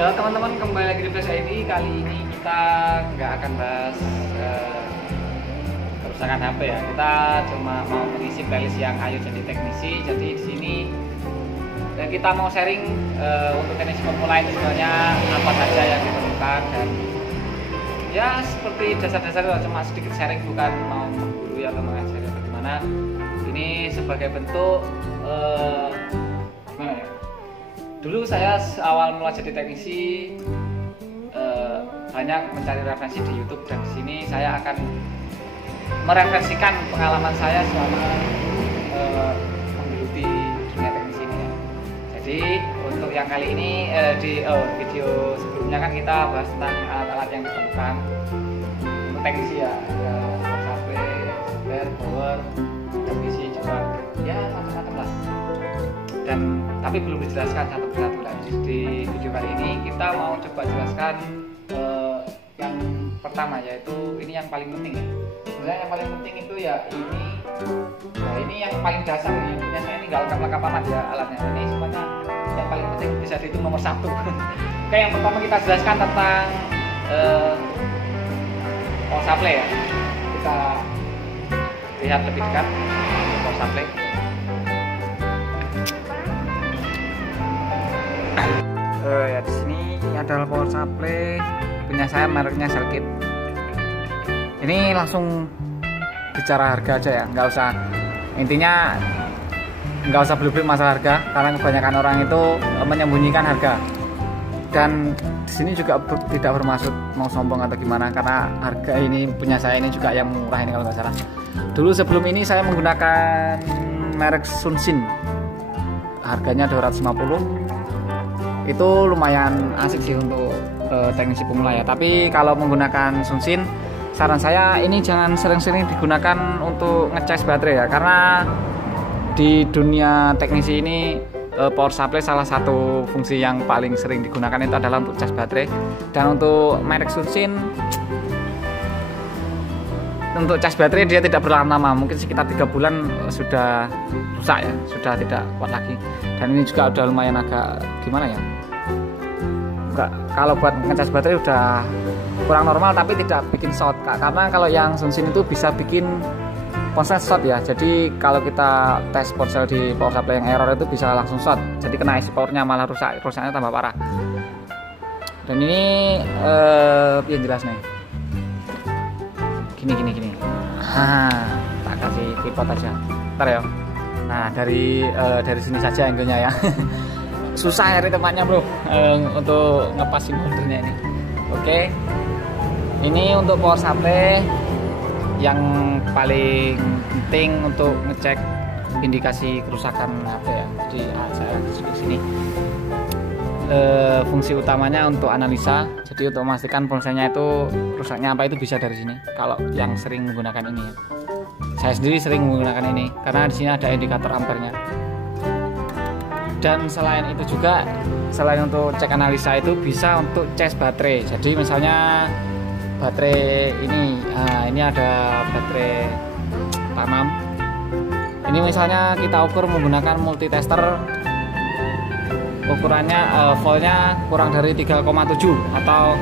Ya teman-teman, kembali lagi di Flash ID. Kali ini kita nggak akan bahas kerusakan HP ya. Kita cuma mau mengisi playlist yang Ayo Jadi Teknisi. Jadi di sini kita mau sharing untuk teknisi pemula ini sebenarnya apa saja yang diperlukan, dan ya seperti dasar-dasar, cuma sedikit sharing, bukan mau menggurui atau mengajari atau gimana. Ini sebagai bentuk gimana ya? Dulu saya awal mulai jadi teknisi banyak mencari referensi di YouTube, dan di sini saya akan mereferensikan pengalaman saya selama menggeluti dunia teknisi ini ya. Jadi untuk yang kali ini di video sebelumnya kan kita bahas tentang alat-alat yang diperlukan untuk teknisi ya, ada HP, spare, power, ada PC juga, ya macam-macam lah. Dan tapi belum dijelaskan satu persatu lah. Di video kali ini kita mau coba jelaskan yang pertama, yaitu ini yang paling penting ya. Sebenarnya yang paling penting itu ya ini, nah ini yang paling dasar ya. Biasanya ini nggak lengkap-lengkap amat ya alatnya. Ini semuanya yang paling penting, bisa dihitung nomor 1. Oke, yang pertama kita jelaskan tentang power supply ya. Kita lihat lebih dekat power supply. Ya di sini adalah power supply punya saya, mereknya Cellkit. Ini langsung bicara harga aja ya, nggak usah, intinya nggak usah beli-beli masalah harga, karena kebanyakan orang itu menyembunyikan harga. Dan di sini juga tidak bermaksud mau sombong atau gimana, karena harga ini punya saya ini juga yang murah ini kalau nggak salah. Dulu sebelum ini saya menggunakan merek Sunsin, harganya 250. Itu lumayan asik sih untuk teknisi pemula ya. Tapi kalau menggunakan Sunsin, saran saya ini jangan sering-sering digunakan untuk ngecas baterai ya, karena di dunia teknisi ini power supply salah satu fungsi yang paling sering digunakan itu adalah untuk cas baterai. Dan untuk merek Sunsin, untuk cas baterai dia tidak bertahan lama, mungkin sekitar 3 bulan sudah rusak ya, sudah tidak kuat lagi. Dan ini juga udah lumayan agak gimana ya, enggak, kalau buat ngecas baterai udah kurang normal, tapi tidak bikin short, karena kalau yang Sunsin itu bisa bikin ponsel short ya. Jadi kalau kita tes ponsel di power supply yang error itu bisa langsung short, jadi kena IC powernya malah rusaknya tambah parah. Dan ini yang jelas nih, gini. Tak kasih tripod aja, ntar ya. Nah dari sini saja angle-nya ya. Susah nyari tempatnya bro, untuk ngepasin holdernya ini. Oke, ini untuk power supply yang paling penting untuk ngecek indikasi kerusakan HP ya. Jadi saya di sini fungsi utamanya untuk analisa. Jadi untuk memastikan ponselnya itu rusaknya apa, itu bisa dari sini. Kalau yang sering menggunakan ini ya. Saya sendiri sering menggunakan ini karena di sini ada indikator ampernya. Dan selain itu juga, selain untuk cek analisa itu bisa untuk cas baterai. Jadi misalnya baterai ini ada baterai tanam. Ini misalnya kita ukur menggunakan multitester, ukurannya voltnya kurang dari 3,7 atau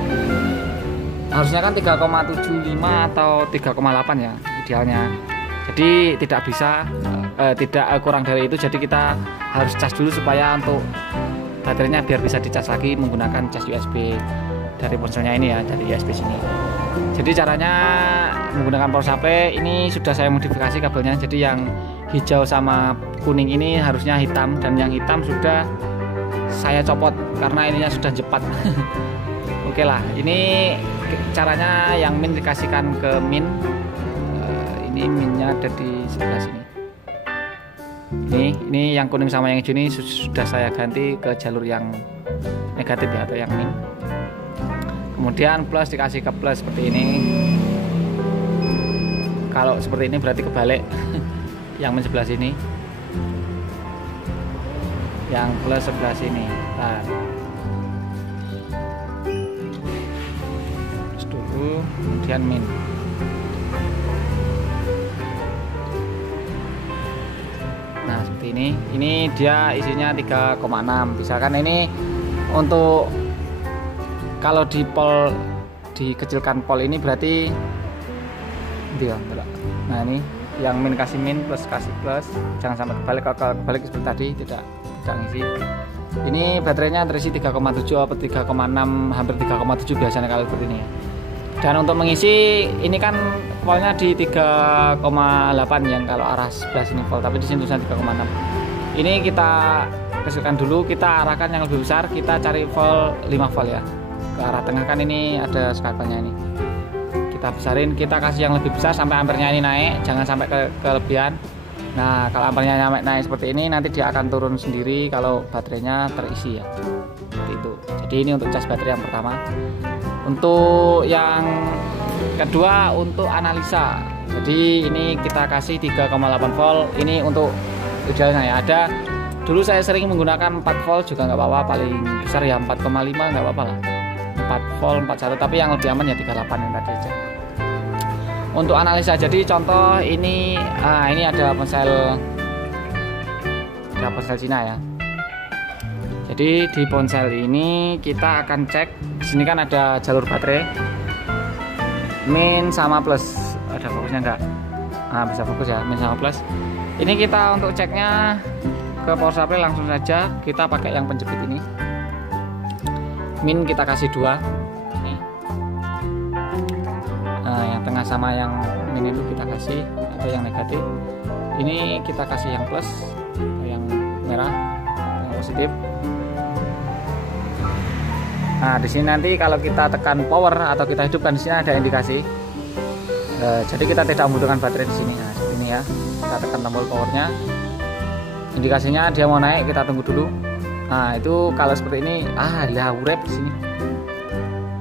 harusnya kan 3,75 atau 3,8 ya idealnya. Jadi tidak bisa tidak kurang dari itu, jadi kita harus cas dulu supaya untuk baterainya biar bisa dicas lagi menggunakan cas USB dari ponselnya ini ya, dari USB sini. Jadi caranya menggunakan power supply ini sudah saya modifikasi kabelnya, jadi yang hijau sama kuning ini harusnya hitam, dan yang hitam sudah saya copot karena ininya sudah jepat. Oke lah, ini caranya yang min dikasihkan ke min. Ini minnya ada di sebelah sini. Ini yang kuning sama yang hijau ini sudah saya ganti ke jalur yang negatif ya, atau yang min. Kemudian plus dikasih ke plus seperti ini. Kalau seperti ini berarti kebalik. Yang min sebelah sini, yang plus sebelah sini. Nah, terus dulu, kemudian min. Nah seperti ini dia isinya 3,6. Misalkan ini untuk kalau di pol dikecilkan pol ini berarti dia. Nah ini yang min kasih min, plus kasih plus, jangan sampai kebalik. Kalau kebalik seperti tadi tidak ngisi. Ini baterainya terisi 3,7 atau 3,6, hampir 3,7 biasanya kalau seperti ini. Dan untuk mengisi ini kan voltnya di 3,8 yang kalau arah sebelah sini volt, tapi di sini tulisan 3,6. Ini kita kecilkan dulu, kita arahkan yang lebih besar, kita cari volt 5 volt ya. Ke arah tengah kan ini ada skakanya ini. Kita besarin, kita kasih yang lebih besar sampai ampernya ini naik, jangan sampai kelebihan. Nah, kalau ampernya naik seperti ini nanti dia akan turun sendiri kalau baterainya terisi ya. Seperti itu. Jadi ini untuk cas baterai yang pertama. Untuk yang kedua untuk analisa. Jadi ini kita kasih 3,8 volt. Ini untuk idealnya ya. Ada dulu saya sering menggunakan 4 volt juga nggak apa-apa, paling besar ya 4,5 nggak apa-apa lah. 4 volt 41, tapi yang lebih aman ya 38 yang tadi aja. Untuk analisa, jadi contoh ini ini ada ponsel Cina ya. Jadi di ponsel ini kita akan cek, di sini kan ada jalur baterai min sama plus. Ada fokusnya enggak? Nah, bisa fokus ya, min sama plus. Ini kita untuk ceknya ke power supply langsung saja kita pakai yang penjepit ini. Min kita kasih 2. Nah, yang tengah sama yang min itu kita kasih, atau yang negatif. Ini kita kasih yang plus, yang merah, yang positif. Nah, di sini nanti kalau kita tekan power atau kita hidupkan, di sini ada indikasi. Jadi kita tidak membutuhkan baterai di sini. Nah, seperti ini ya. Kita tekan tombol powernya. Indikasinya dia mau naik, kita tunggu dulu. Nah, itu kalau seperti ini, lihat urep di sini.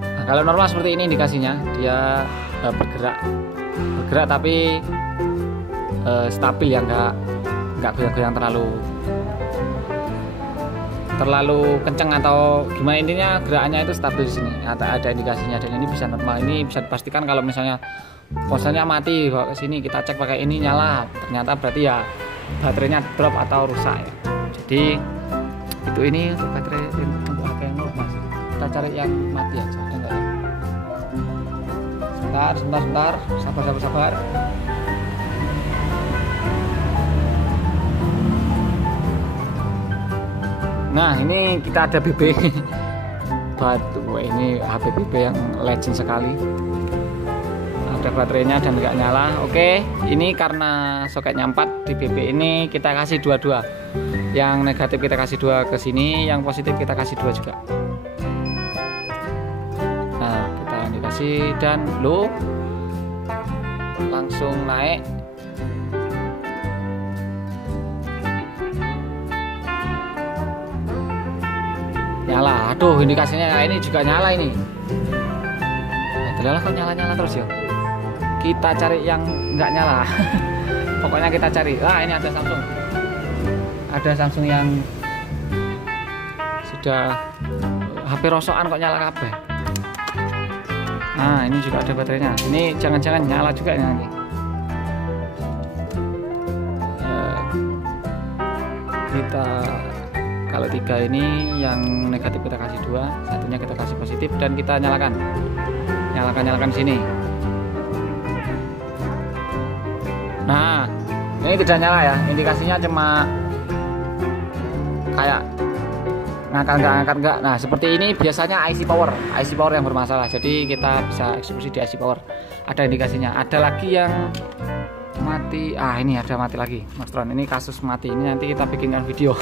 Nah, kalau normal seperti ini indikasinya, dia bergerak tapi stabil ya, nggak goyang-goyang terlalu kenceng atau gimana, intinya gerakannya itu stabil di sini. Ada indikasinya, dan ini bisa normal. Ini bisa dipastikan kalau misalnya ponselnya mati, bawa ke sini kita cek pakai ini nyala, ternyata berarti ya baterainya drop atau rusak ya. Jadi itu ini untuk baterai untuk HP yang normal. Kita cari yang mati aja, ada nggak ya? Sebentar, sabar. Nah, ini kita ada BB batu. Ini HP BB yang legend sekali. Ada baterainya dan nggak nyala. Oke, ini karena soketnya 4 di BB ini kita kasih 2. Yang negatif kita kasih 2 ke sini, yang positif kita kasih 2 juga. Nah, kita indikasi dan low, langsung naik. Nyala. Aduh, indikasinya ini juga nyala ini. Adalah kok nyala terus ya. Kita cari yang nggak nyala. Pokoknya kita cari. Ini ada Samsung. Ada Samsung yang sudah HP rosokan kok nyala kabeh. Nah, ini juga ada baterainya. Ini jangan-jangan nyala juga ini nanti. Kita kalau 3 ini yang negatif kita kasih 2, satunya kita kasih positif dan kita nyalakan sini. Nah, ini tidak nyala ya, indikasinya cuma kayak ngangkat enggak. Nah, seperti ini biasanya IC power yang bermasalah. Jadi kita bisa eksekusi di IC power. Ada indikasinya. Ada lagi yang mati. Ini ada mati lagi, Maxtron. Ini kasus mati. Ini nanti kita bikinkan video.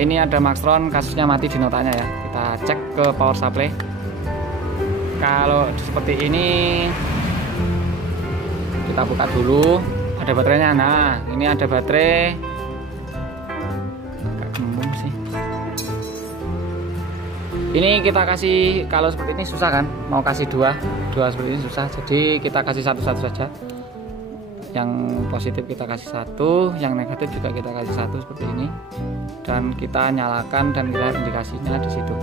Ini ada Maxtron kasusnya mati di notanya ya. Kita cek ke power supply. Kalau seperti ini kita buka dulu, ada baterainya. Nah, ini ada baterai. Agak gembung sih. Ini kita kasih, kalau seperti ini susah kan, mau kasih dua seperti ini susah. Jadi kita kasih satu saja. Yang positif kita kasih 1, yang negatif juga kita kasih 1 seperti ini. Dan kita nyalakan dan lihat indikasinya di situ.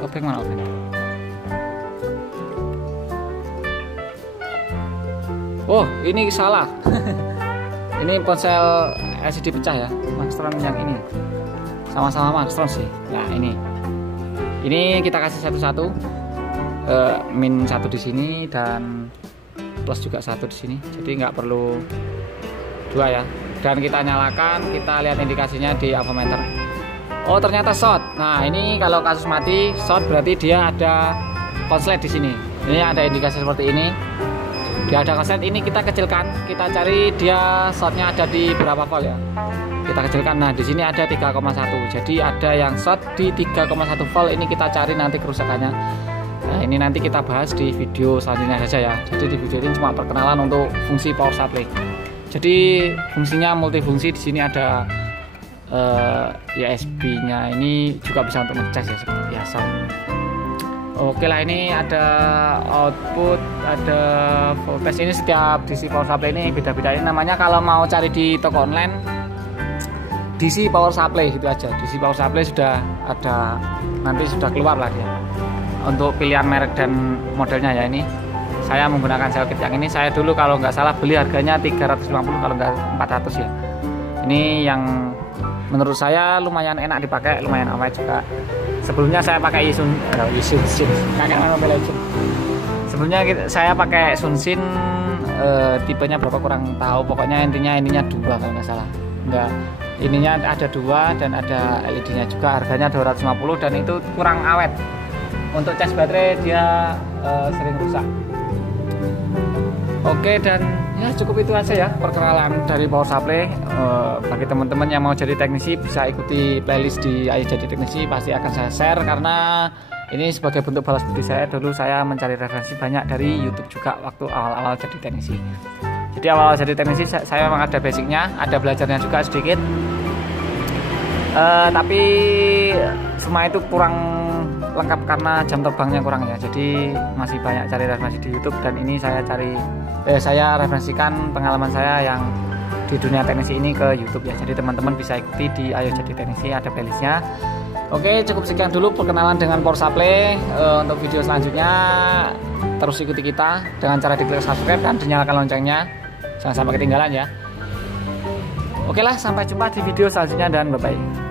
Obeng mana obeng? Oh, ini salah. Ini ponsel LCD pecah ya, Maxtron yang ini. Sama-sama Maxtron sih. Nah, ini kita kasih satu-satu. Min 1 di sini dan plus juga 1 di sini. Jadi nggak perlu 2 ya. Dan kita nyalakan, kita lihat indikasinya di avometer. Oh, ternyata short. Nah, ini kalau kasus mati short berarti dia ada konslet di sini. Ini ada indikasi seperti ini. Dia ada konslet, ini kita kecilkan, kita cari dia shortnya ada di berapa volt ya. Kita kecilkan. Nah, di sini ada 3,1. Jadi ada yang short di 3,1 volt. Ini kita cari nanti kerusakannya. Nah, ini nanti kita bahas di video selanjutnya saja ya. Jadi di video ini cuma perkenalan untuk fungsi power supply. Jadi fungsinya multifungsi. Di sini ada USB-nya, ini juga bisa untuk ngecas ya seperti biasa. Oke lah, ini ada output, ada voltage. Ini setiap DC power supply ini beda-beda. Ini namanya kalau mau cari di toko online DC power supply gitu aja. DC power supply sudah ada, nanti sudah keluar lah dia. Untuk pilihan merek dan modelnya ya, ini saya menggunakan sel kit yang ini. Saya dulu kalau nggak salah beli harganya 350 kalau nggak 400 ya. Ini yang menurut saya lumayan enak dipakai, lumayan awet juga. Sebelumnya saya pakai Sebelumnya saya pakai Sunsin, tipenya berapa kurang tahu. Pokoknya ininya 2 kalau nggak salah. Enggak, ininya ada 2 dan ada LED-nya juga. Harganya 250 dan itu kurang awet. Untuk cas baterai dia sering rusak. Oke, dan ya cukup itu aja ya perkenalan dari power supply. Bagi teman-teman yang mau jadi teknisi bisa ikuti playlist di Ayo Jadi Teknisi, pasti akan saya share karena ini sebagai bentuk balas budi saya. Dulu saya mencari referensi banyak dari YouTube juga waktu awal-awal jadi teknisi. Jadi awal-awal jadi teknisi saya memang ada basicnya, ada belajarnya juga sedikit. Tapi semua itu kurang lengkap karena jam terbangnya kurang ya. Jadi masih banyak cari referensi di YouTube, dan ini saya referensikan pengalaman saya yang di dunia teknisi ini ke YouTube ya. Jadi teman-teman bisa ikuti di Ayo Jadi Teknisi, ada playlistnya. Oke, cukup sekian dulu perkenalan dengan power supply. Untuk video selanjutnya terus ikuti kita dengan cara diklik subscribe dan dinyalakan loncengnya, jangan sampai ketinggalan ya. Oke lah, sampai jumpa di video selanjutnya dan bye bye.